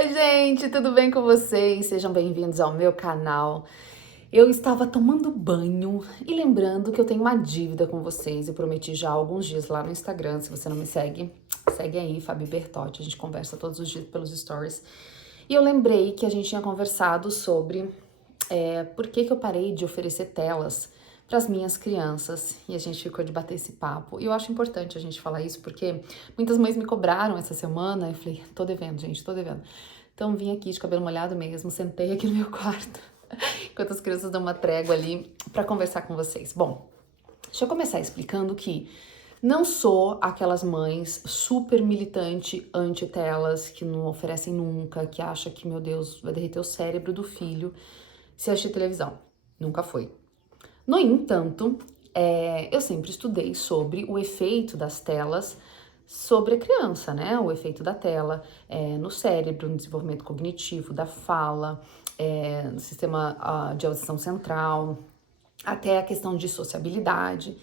Oi, gente, tudo bem com vocês? Sejam bem-vindos ao meu canal. Eu estava tomando banho e lembrando que eu tenho uma dívida com vocês. Eu prometi já há alguns dias lá no Instagram. Se você não me segue, segue aí, Fabi Bertotti. A gente conversa todos os dias pelos stories. E eu lembrei que a gente tinha conversado sobre por que eu parei de oferecer telas para as minhas crianças e a gente ficou de bater esse papo. E eu acho importante a gente falar isso porque muitas mães me cobraram essa semana e eu falei, tô devendo, gente, tô devendo. Então vim aqui de cabelo molhado mesmo, sentei aqui no meu quarto, enquanto as crianças dão uma trégua ali para conversar com vocês. Bom, deixa eu começar explicando que não sou aquelas mães super militante anti-telas que não oferecem nunca, que acha que, meu Deus, vai derreter o cérebro do filho se assistir televisão. Nunca foi. No entanto, eu sempre estudei sobre o efeito das telas sobre a criança, né? O efeito da tela no cérebro, no desenvolvimento cognitivo, da fala, no sistema de audição central, até a questão de sociabilidade.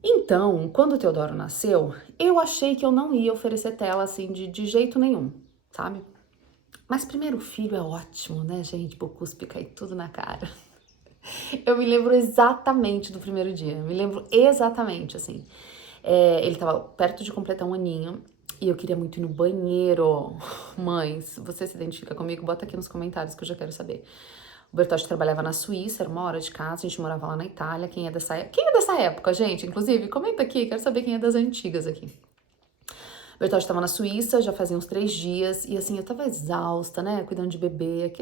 Então, quando o Teodoro nasceu, eu achei que eu não ia oferecer tela assim de jeito nenhum, sabe? Mas primeiro filho é ótimo, né, gente? Pro cuspe cair tudo na cara. Eu me lembro exatamente do primeiro dia, me lembro exatamente, assim. Ele tava perto de completar um aninho e eu queria muito ir no banheiro. Mãe, se você se identifica comigo, bota aqui nos comentários que eu já quero saber. O Bertotti trabalhava na Suíça, era 1 hora de casa, a gente morava lá na Itália. Quem é dessa época, gente? Inclusive, comenta aqui, quero saber quem é das antigas aqui. O Bertotti estava na Suíça, já fazia uns 3 dias, e assim, eu tava exausta, né, cuidando de bebê,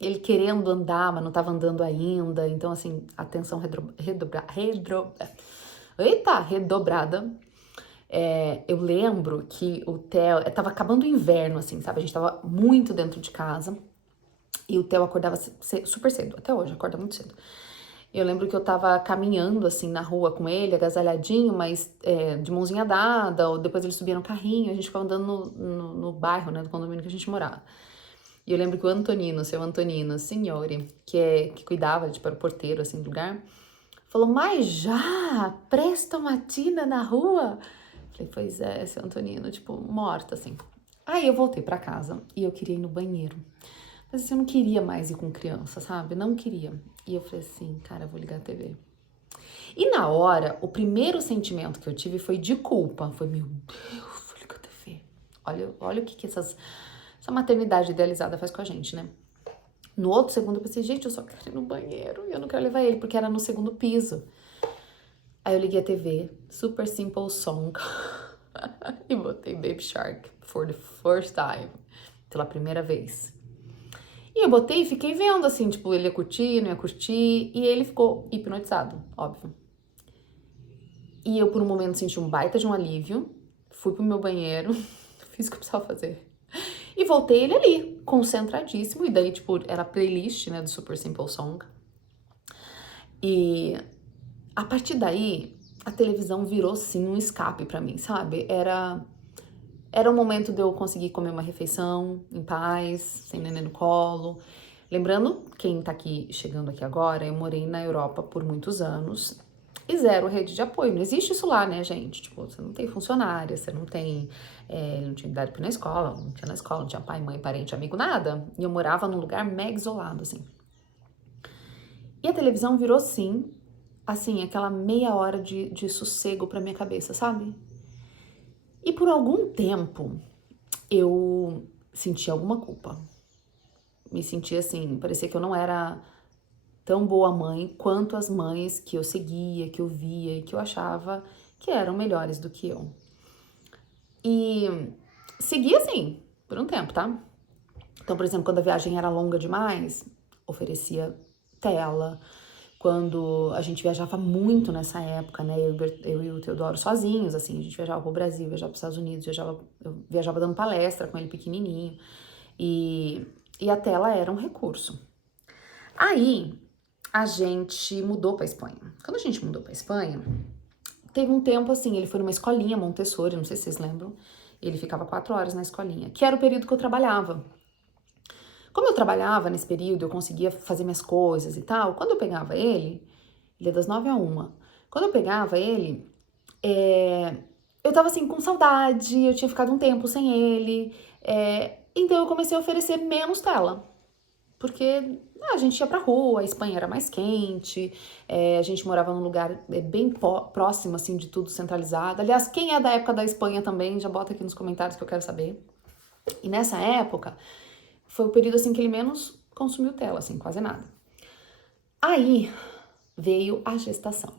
ele querendo andar, mas não tava andando ainda, então assim, atenção redobrada. Eu lembro que o Theo, tava acabando o inverno, assim, sabe, a gente tava muito dentro de casa, e o Theo acordava super cedo, até hoje, acorda muito cedo. Eu lembro que eu tava caminhando, assim, na rua com ele, agasalhadinho, mas de mãozinha dada, ou depois ele subia no carrinho, a gente ficava andando no bairro, né, do condomínio que a gente morava. E eu lembro que o Antonino, seu Antonino, signore, que cuidava, tipo, era o porteiro, assim, do lugar, falou, mas já? Presta matina na rua? Falei, pois é, seu Antonino, tipo, morta, assim. Aí eu voltei pra casa e eu queria ir no banheiro. Mas assim, eu não queria mais ir com criança, sabe? Não queria. E eu falei assim, cara, eu vou ligar a TV. E na hora, o primeiro sentimento que eu tive foi de culpa. Foi, meu Deus, vou ligar a TV. Olha o que essa maternidade idealizada faz com a gente, né? No outro segundo eu pensei, gente, eu só quero ir no banheiro e eu não quero levar ele, porque era no segundo piso. Aí eu liguei a TV, Super Simple Song, e botei Baby Shark for the first time, pela primeira vez. E eu botei e fiquei vendo, assim, tipo, ele ia curtir, não ia curtir, e ele ficou hipnotizado, óbvio. E eu, por um momento, senti um baita de um alívio, fui pro meu banheiro, fiz o que eu precisava fazer. E voltei ele ali, concentradíssimo, e daí, tipo, era a playlist, né, do Super Simple Song. E a partir daí, a televisão virou, sim, um escape pra mim, sabe? Era o momento de eu conseguir comer uma refeição em paz, sem neném no colo. Lembrando, quem tá aqui, chegando aqui agora, eu morei na Europa por muitos anos e zero rede de apoio. Não existe isso lá, né, gente? Tipo, você não tem funcionária, você não tem... não tinha idade pra ir na escola, não tinha na escola, não tinha pai, mãe, parente, amigo, nada. E eu morava num lugar mega isolado, assim. E a televisão virou, sim, assim, aquela meia hora de sossego pra minha cabeça, sabe? E por algum tempo, eu senti alguma culpa. Me senti assim, parecia que eu não era tão boa mãe quanto as mães que eu seguia, que eu via e que eu achava que eram melhores do que eu. E segui assim, por um tempo, tá? Então, por exemplo, quando a viagem era longa demais, oferecia tela. Quando a gente viajava muito nessa época, né? Eu e o Teodoro sozinhos, assim, a gente viajava pro Brasil, viajava pros Estados Unidos, eu viajava dando palestra com ele pequenininho. E a tela era um recurso. Aí, a gente mudou pra Espanha. Quando a gente mudou pra Espanha, teve um tempo assim, ele foi numa escolinha Montessori, não sei se vocês lembram. Ele ficava 4 horas na escolinha, que era o período que eu trabalhava. Como eu trabalhava nesse período, eu conseguia fazer minhas coisas e tal. Quando eu pegava ele é das 9 a 1. Quando eu pegava ele, eu tava assim com saudade, eu tinha ficado um tempo sem ele, então eu comecei a oferecer menos tela. Porque a gente ia pra rua, a Espanha era mais quente, a gente morava num lugar bem próximo, assim, de tudo centralizado. Aliás, quem é da época da Espanha também, já bota aqui nos comentários que eu quero saber. E nessa época, foi o período, assim, que ele menos consumiu tela, assim, quase nada. Aí, veio a gestação.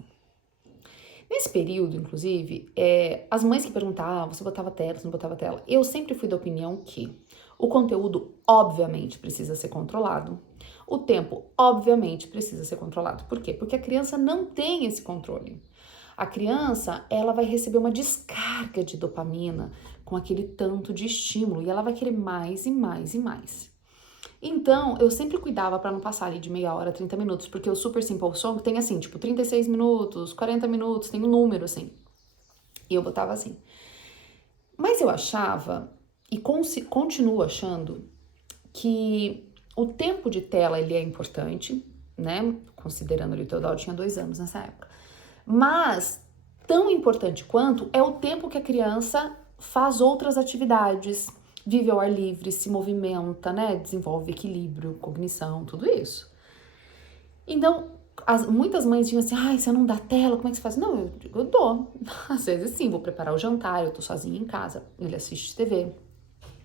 Nesse período, inclusive, as mães que perguntavam se botava tela, se não botava tela, eu sempre fui da opinião que o conteúdo, obviamente, precisa ser controlado. O tempo, obviamente, precisa ser controlado. Por quê? Porque a criança não tem esse controle. A criança, ela vai receber uma descarga de dopamina com aquele tanto de estímulo e ela vai querer mais e mais e mais. Então, eu sempre cuidava para não passar ali de meia hora, 30 minutos, porque o Super Simple Song tem assim, tipo, 36 minutos, 40 minutos, tem um número assim. E eu botava assim. Mas eu achava, e continuo achando, que o tempo de tela ele é importante, né? Considerando ali o Teodoro tinha 2 anos nessa época. Mas tão importante quanto é o tempo que a criança faz outras atividades, vive ao ar livre, se movimenta, né? Desenvolve equilíbrio, cognição, tudo isso. Então, muitas mães dizem assim, ai, você não dá tela, como é que você faz? Não, eu dou. Às vezes sim, vou preparar o jantar, eu tô sozinha em casa, ele assiste TV.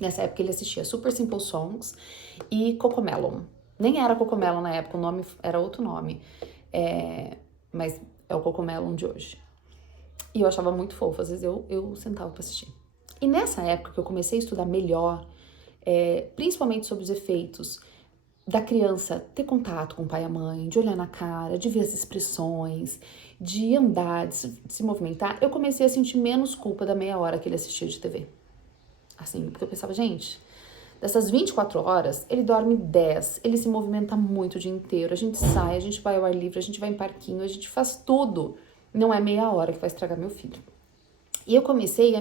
Nessa época ele assistia Super Simple Songs e Cocomelon. Nem era Cocomelon na época, o nome era outro nome. Mas é o Cocomelon de hoje. E eu achava muito fofo, às vezes eu sentava pra assistir. E nessa época que eu comecei a estudar melhor, principalmente sobre os efeitos da criança ter contato com o pai e a mãe, de olhar na cara, de ver as expressões, de andar, de se movimentar, eu comecei a sentir menos culpa da meia hora que ele assistia de TV. Assim, porque eu pensava, gente, dessas 24 horas, ele dorme 10, ele se movimenta muito o dia inteiro, a gente sai, a gente vai ao ar livre, a gente vai em parquinho, a gente faz tudo. Não é meia hora que vai estragar meu filho. E eu comecei a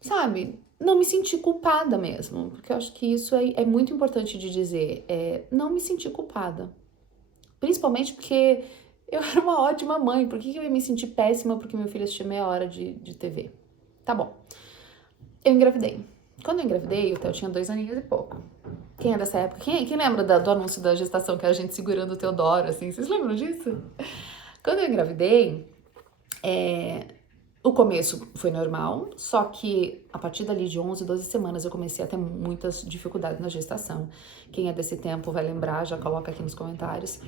sabe, não me sentir culpada mesmo, porque eu acho que isso é muito importante de dizer, não me sentir culpada. Principalmente porque eu era uma ótima mãe, por que eu ia me sentir péssima porque meu filho assistia meia hora de TV? Tá bom. Eu engravidei. Quando eu engravidei, o Theo tinha 2 aninhos e pouco. Quem é dessa época? Quem lembra do anúncio da gestação, que era a gente segurando o Teodoro, assim? Vocês lembram disso? Quando eu engravidei, o começo foi normal, só que a partir dali de 11, 12 semanas eu comecei a ter muitas dificuldades na gestação. Quem é desse tempo vai lembrar, já coloca aqui nos comentários.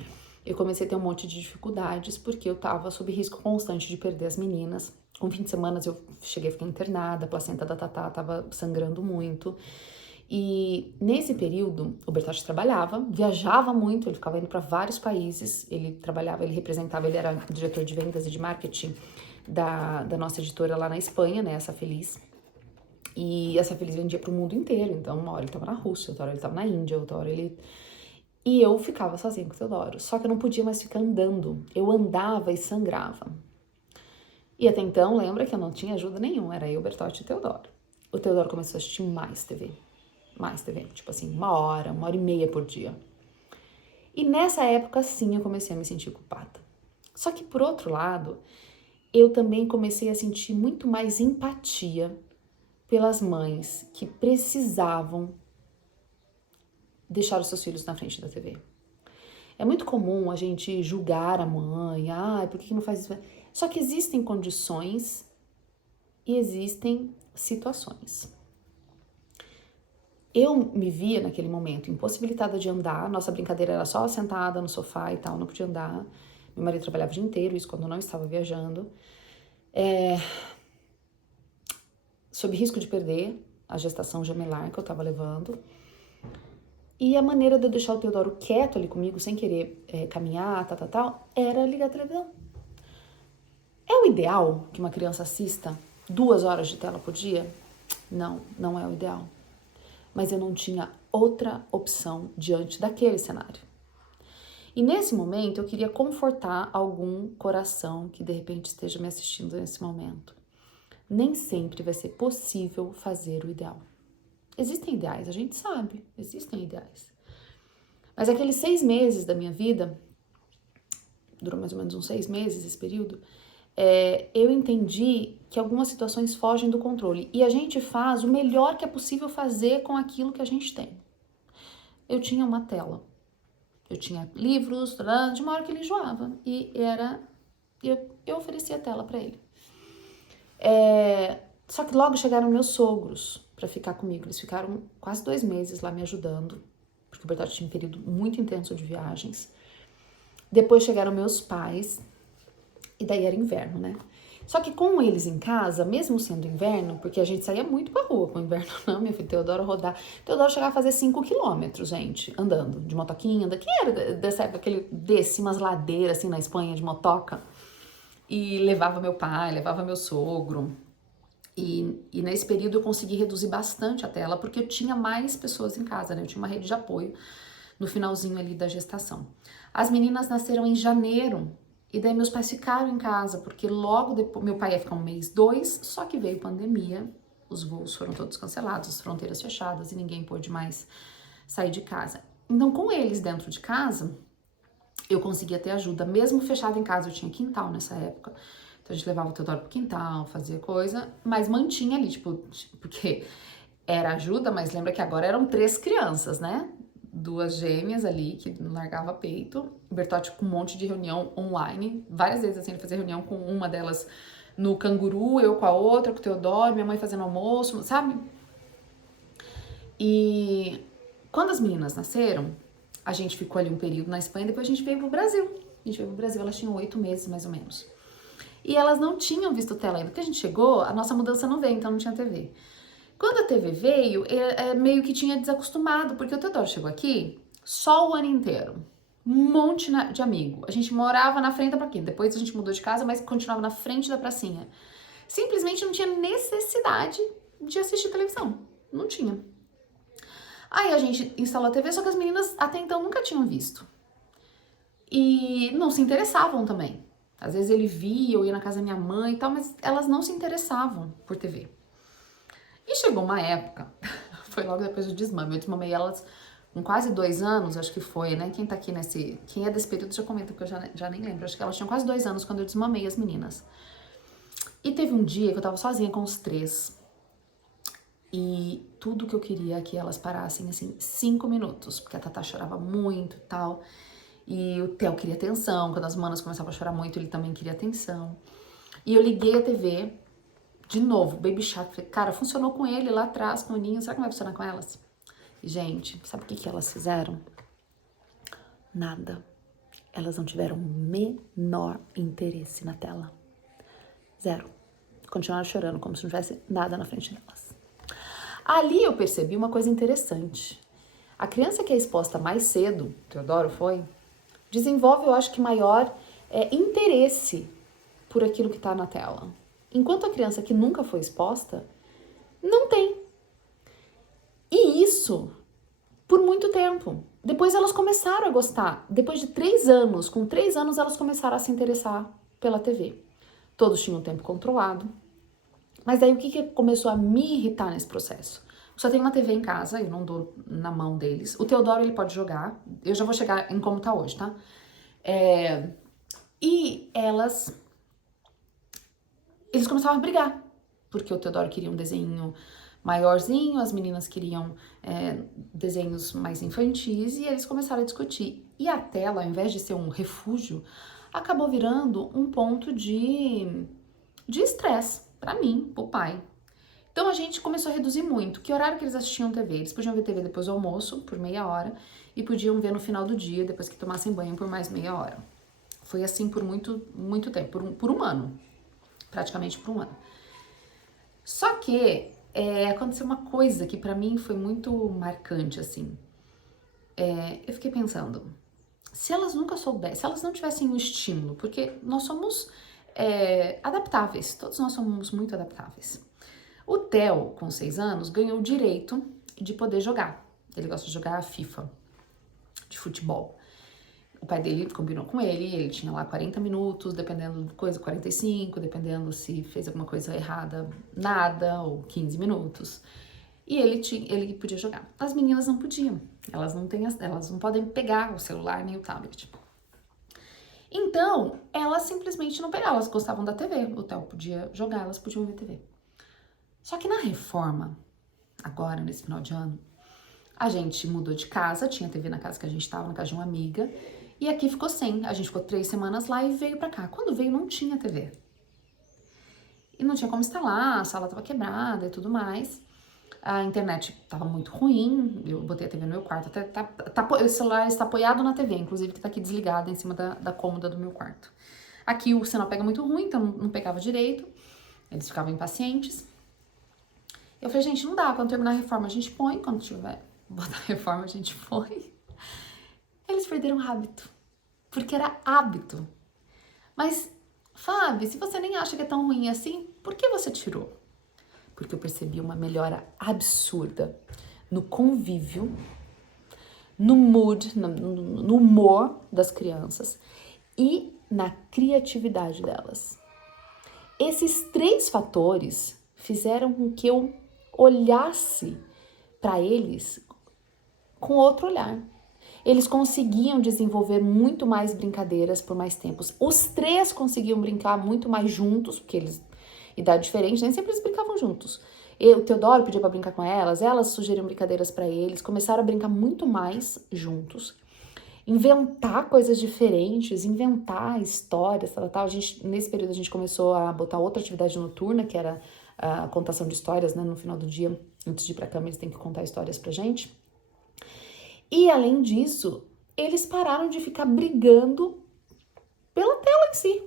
Eu comecei a ter um monte de dificuldades porque eu tava sob risco constante de perder as meninas. Com 20 semanas eu cheguei a ficar internada, a placenta da Tatá tava sangrando muito. E nesse período, o Bertotti trabalhava, viajava muito, ele ficava indo para vários países, ele trabalhava, ele representava, ele era diretor de vendas e de marketing da nossa editora lá na Espanha, né, essa Feliz. E essa Feliz vendia para o mundo inteiro, então uma hora ele estava na Rússia, outra hora ele estava na Índia, outra hora ele... E eu ficava sozinha com o Teodoro, só que eu não podia mais ficar andando, eu andava e sangrava. E até então, lembra que eu não tinha ajuda nenhuma, era eu, Bertotti e o Teodoro. O Teodoro começou a assistir mais TV, tipo assim, 1 hora, 1 hora e meia por dia. E nessa época, sim, eu comecei a me sentir culpada. Só que, por outro lado, eu também comecei a sentir muito mais empatia pelas mães que precisavam deixar os seus filhos na frente da TV. É muito comum a gente julgar a mãe, por que não faz isso? Só que existem condições e existem situações. Eu me via naquele momento impossibilitada de andar, nossa brincadeira era só sentada no sofá e tal, não podia andar. Meu marido trabalhava o dia inteiro, isso quando eu não estava viajando. Sob risco de perder a gestação gemelar que eu tava levando. E a maneira de eu deixar o Teodoro quieto ali comigo, sem querer caminhar, tal, era ligar a televisão. É o ideal que uma criança assista 2 horas de tela por dia? Não, não é o ideal. Mas eu não tinha outra opção diante daquele cenário. E nesse momento eu queria confortar algum coração que de repente esteja me assistindo nesse momento. Nem sempre vai ser possível fazer o ideal. Existem ideais, a gente sabe, existem ideais. Mas aqueles 6 meses da minha vida, durou mais ou menos uns 6 meses esse período, eu entendi que algumas situações fogem do controle e a gente faz o melhor que é possível fazer com aquilo que a gente tem. Eu tinha uma tela, eu tinha livros, de uma hora que ele enjoava e eu oferecia a tela para ele. Só que logo chegaram meus sogros para ficar comigo. Eles ficaram quase 2 meses lá me ajudando, porque o Bertotti tinha um período muito intenso de viagens. Depois chegaram meus pais, e daí era inverno, né? Só que com eles em casa, mesmo sendo inverno, porque a gente saía muito pra rua com o inverno, não, minha filha, Teodoro rodar. Teodoro chegava a fazer 5 quilômetros, gente, andando, de motoquinha, quem era dessa época que ele descia umas ladeiras, assim, na Espanha, de motoca, e levava meu pai, levava meu sogro. E nesse período eu consegui reduzir bastante a tela, porque eu tinha mais pessoas em casa, né? Eu tinha uma rede de apoio no finalzinho ali da gestação. As meninas nasceram em janeiro, e daí meus pais ficaram em casa, porque logo depois, meu pai ia ficar 1 mês, 2, só que veio pandemia, os voos foram todos cancelados, as fronteiras fechadas e ninguém pôde mais sair de casa. Então, com eles dentro de casa, eu conseguia ter ajuda, mesmo fechado em casa, eu tinha quintal nessa época. Então a gente levava o Teodoro pro quintal, fazia coisa, mas mantinha ali, tipo, porque era ajuda, mas lembra que agora eram 3 crianças, né? 2 gêmeas ali, que não largava peito. O Bertotti com um monte de reunião online, várias vezes assim, ele fazia reunião com uma delas no Canguru, eu com a outra, com o Teodoro, minha mãe fazendo almoço, sabe? E quando as meninas nasceram, a gente ficou ali um período na Espanha, depois a gente veio pro Brasil. A gente veio pro Brasil, elas tinham 8 meses mais ou menos. E elas não tinham visto tela ainda, porque a gente chegou, a nossa mudança não veio, então não tinha TV. Quando a TV veio, meio que tinha desacostumado, porque o Teodoro chegou aqui só o ano inteiro. Um monte de amigo. A gente morava na frente da pracinha. Depois a gente mudou de casa, mas continuava na frente da pracinha. Simplesmente não tinha necessidade de assistir televisão. Não tinha. Aí a gente instalou a TV, só que as meninas até então nunca tinham visto. E não se interessavam também. Às vezes ele via, eu ia na casa da minha mãe e tal, mas elas não se interessavam por TV. E chegou uma época, foi logo depois do desmame, eu desmamei elas com quase 2 anos, acho que foi, né? Quem tá aqui quem é desse período já comenta, porque eu já nem lembro, acho que elas tinham quase 2 anos quando eu desmamei as meninas. E teve um dia que eu tava sozinha com os 3, e tudo que eu queria é que elas parassem, assim, 5 minutos, porque a Tatá chorava muito e tal, e o Theo queria atenção, quando as manas começavam a chorar muito, ele também queria atenção. E eu liguei a TV, de novo, Baby Shark, falei, cara, funcionou com ele lá atrás, com o Ninho, será que não vai funcionar com elas? E, gente, sabe o que elas fizeram? Nada. Elas não tiveram o menor interesse na tela. 0. Continuaram chorando, como se não tivesse nada na frente delas. Ali eu percebi uma coisa interessante. A criança que é exposta mais cedo, Teodoro foi, desenvolve, eu acho que maior interesse por aquilo que tá na tela. Enquanto a criança que nunca foi exposta, não tem. E isso por muito tempo. Depois elas começaram a gostar. Depois de 3 anos, com 3 anos elas começaram a se interessar pela TV. Todos tinham tempo controlado. Mas daí o que começou a me irritar nesse processo? Eu só tenho uma TV em casa, eu não dou na mão deles. O Teodoro ele pode jogar. Eu já vou chegar em como tá hoje, tá? E eles começavam a brigar, porque o Teodoro queria um desenho maiorzinho, as meninas queriam desenhos mais infantis, e eles começaram a discutir. E a tela, ao invés de ser um refúgio, acabou virando um ponto de estresse para mim, pro pai. Então a gente começou a reduzir muito. Que horário que eles assistiam TV? Eles podiam ver TV depois do almoço, por meia hora, e podiam ver no final do dia, depois que tomassem banho, por mais meia hora. Foi assim por muito, muito tempo, por um ano. Praticamente por um ano. Só que aconteceu uma coisa que pra mim foi muito marcante, assim. Eu fiquei pensando, se elas nunca soubessem, se elas não tivessem um estímulo, porque nós somos adaptáveis, todos nós somos muito adaptáveis. O Theo, com 6 anos, ganhou o direito de poder jogar. Ele gosta de jogar FIFA, de futebol. O pai dele combinou com ele tinha lá 40 minutos, dependendo da coisa, 45, dependendo se fez alguma coisa errada, nada, ou 15 minutos. E ele podia jogar. As meninas não podiam, elas não podem pegar o celular nem o tablet. Então, elas simplesmente não pegavam, elas gostavam da TV, o Theo podia jogar, elas podiam ver TV. Só que na reforma, agora, nesse final de ano, a gente mudou de casa, tinha TV na casa que a gente tava, na casa de uma amiga, e aqui ficou sem. A gente ficou 3 semanas lá e veio pra cá. Quando veio, não tinha TV. E não tinha como instalar, a sala tava quebrada e tudo mais. A internet tava muito ruim, eu botei a TV no meu quarto, até o celular está apoiado na TV, inclusive que tá aqui desligado em cima da cômoda do meu quarto. Aqui o sinal pega muito ruim, então não pegava direito, eles ficavam impacientes. Eu falei, gente, não dá, quando terminar a reforma a gente põe, quando tiver botar a reforma a gente põe. Eles perderam o hábito, porque era hábito. Mas, Fábio, se você nem acha que é tão ruim assim, por que você tirou? Porque eu percebi uma melhora absurda no convívio, no mood, no humor das crianças e na criatividade delas. Esses 3 fatores fizeram com que eu olhasse para eles com outro olhar. Eles conseguiam desenvolver muito mais brincadeiras por mais tempos. Os 3 conseguiam brincar muito mais juntos, porque eles, idade diferente, nem sempre eles brincavam juntos. O Teodoro pedia para brincar com elas sugeriam brincadeiras para eles, começaram a brincar muito mais juntos. Inventar coisas diferentes, inventar histórias, tal. A gente, nesse período a gente começou a botar outra atividade noturna, que era a contação de histórias, né? No final do dia, antes de ir pra cama, eles têm que contar histórias pra gente. E além disso, eles pararam de ficar brigando pela tela em si.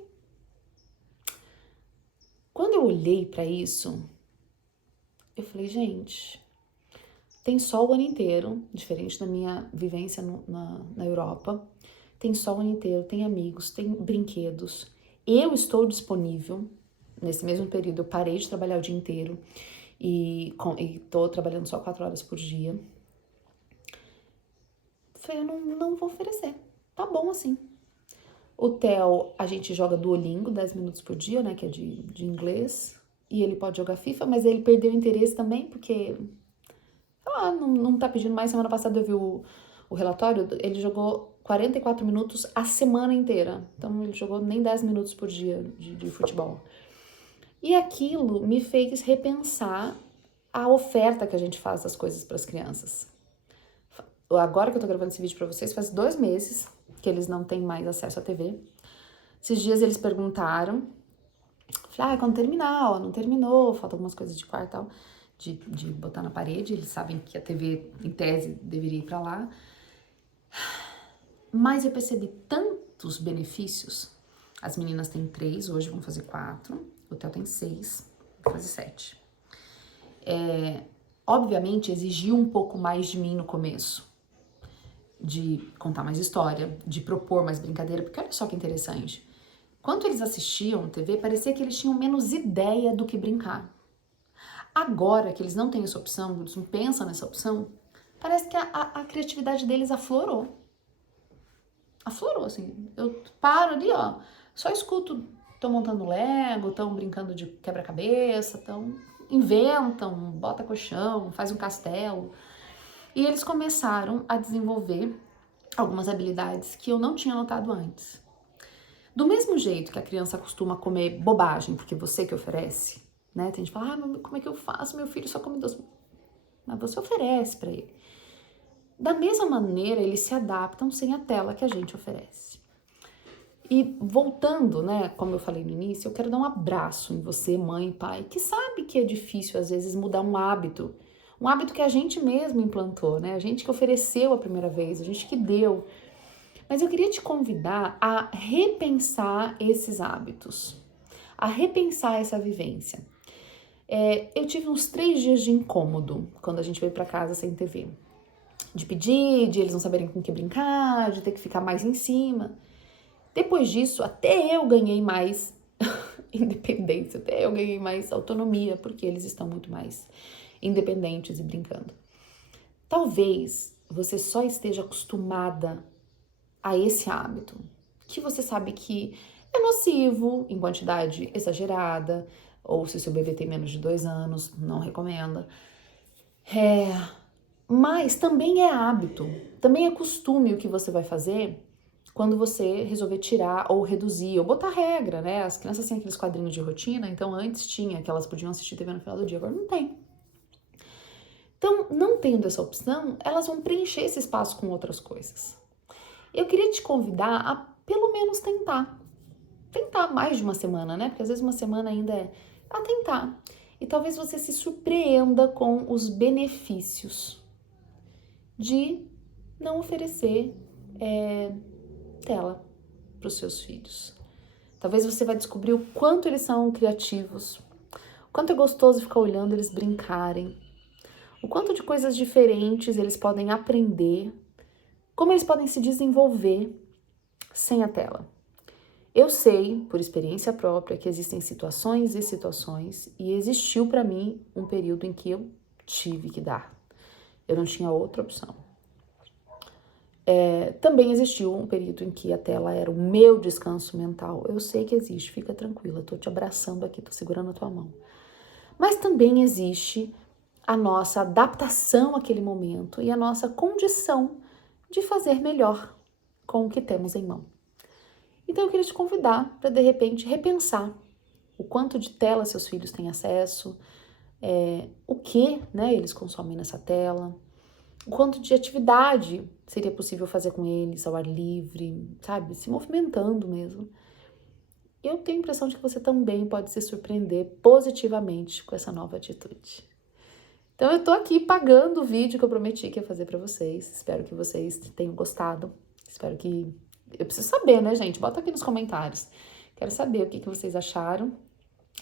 Quando eu olhei pra isso, eu falei, gente, tem sol o ano inteiro, diferente da minha vivência na Europa. Tem sol o ano inteiro, tem amigos, tem brinquedos. Eu estou disponível. Nesse mesmo período, eu parei de trabalhar o dia inteiro e tô trabalhando só 4 horas por dia. Falei, eu não vou oferecer. Tá bom assim. O Theo, a gente joga Duolingo 10 minutos por dia, né, que é de inglês. E ele pode jogar FIFA, mas ele perdeu o interesse também, porque, sei lá, não tá pedindo mais. Semana passada eu vi o relatório, ele jogou 44 minutos a semana inteira. Então ele jogou nem 10 minutos por dia de futebol. E aquilo me fez repensar a oferta que a gente faz das coisas para as crianças. Agora que eu tô gravando esse vídeo para vocês, faz 2 meses que eles não têm mais acesso à TV. Esses dias eles perguntaram, falei, quando terminar, ó, não terminou, falta algumas coisas de quarto e tal, de botar na parede, eles sabem que a TV, em tese, deveria ir para lá. Mas eu percebi tantos benefícios. As meninas têm 3, hoje vão fazer 4, o Theo tem 6, vai fazer 7. Obviamente, exigiu um pouco mais de mim no começo, de contar mais história, de propor mais brincadeira, porque olha só que interessante. Quando eles assistiam TV, parecia que eles tinham menos ideia do que brincar. Agora que eles não têm essa opção, eles não pensam nessa opção, parece que a criatividade deles aflorou. Aflorou, assim. Eu paro ali, ó, só escuto, estão montando Lego, estão brincando de quebra-cabeça, inventam, bota colchão, faz um castelo. E eles começaram a desenvolver algumas habilidades que eu não tinha notado antes. Do mesmo jeito que a criança costuma comer bobagem, porque você que oferece, né? Tem gente que fala, como é que eu faço? Meu filho só come doce. Mas você oferece para ele. Da mesma maneira, eles se adaptam sem a tela que a gente oferece. E voltando, né, como eu falei no início, eu quero dar um abraço em você, mãe e pai, que sabe que é difícil às vezes mudar um hábito que a gente mesmo implantou, né? A gente que ofereceu a primeira vez, a gente que deu. Mas eu queria te convidar a repensar esses hábitos, a repensar essa vivência. Eu tive uns 3 dias de incômodo quando a gente veio para casa sem TV. De pedir, de eles não saberem com o que brincar, de ter que ficar mais em cima. Depois disso, até eu ganhei mais independência, até eu ganhei mais autonomia, porque eles estão muito mais independentes e brincando. Talvez você só esteja acostumada a esse hábito, que você sabe que é nocivo em quantidade exagerada, ou se o seu bebê tem menos de 2 anos, não recomenda. Mas também é hábito, também é costume o que você vai fazer quando você resolver tirar ou reduzir, ou botar regra, né? As crianças têm aqueles quadrinhos de rotina, então antes tinha, que elas podiam assistir TV no final do dia, agora não tem. Então, não tendo essa opção, elas vão preencher esse espaço com outras coisas. Eu queria te convidar a pelo menos tentar. Tentar mais de uma semana, né? Porque às vezes uma semana ainda é a tentar. E talvez você se surpreenda com os benefícios de não oferecer tela para os seus filhos. Talvez você vai descobrir o quanto eles são criativos, o quanto é gostoso ficar olhando eles brincarem, o quanto de coisas diferentes eles podem aprender, como eles podem se desenvolver sem a tela. Eu sei, por experiência própria, que existem situações e situações, e existiu para mim um período em que eu tive que dar. Eu não tinha outra opção. Também existiu um período em que a tela era o meu descanso mental. Eu sei que existe, fica tranquila, tô te abraçando aqui, tô segurando a tua mão. Mas também existe a nossa adaptação àquele momento e a nossa condição de fazer melhor com o que temos em mão. Então eu queria te convidar para, de repente, repensar o quanto de tela seus filhos têm acesso, o que, né, eles consomem nessa tela, o quanto de atividade seria possível fazer com eles ao ar livre, sabe? Se movimentando mesmo. Eu tenho a impressão de que você também pode se surpreender positivamente com essa nova atitude. Então eu tô aqui pagando o vídeo que eu prometi que ia fazer para vocês. Espero que vocês tenham gostado. Espero que... Eu preciso saber, né, gente? Bota aqui nos comentários. Quero saber o que vocês acharam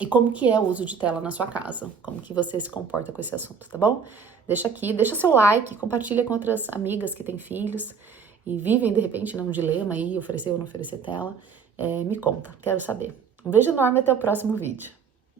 e como que é o uso de tela na sua casa. Como que você se comporta com esse assunto, tá bom? Deixa aqui, deixa seu like, compartilha com outras amigas que têm filhos e vivem, de repente, num dilema aí, oferecer ou não oferecer tela. Me conta, quero saber. Um beijo enorme e até o próximo vídeo.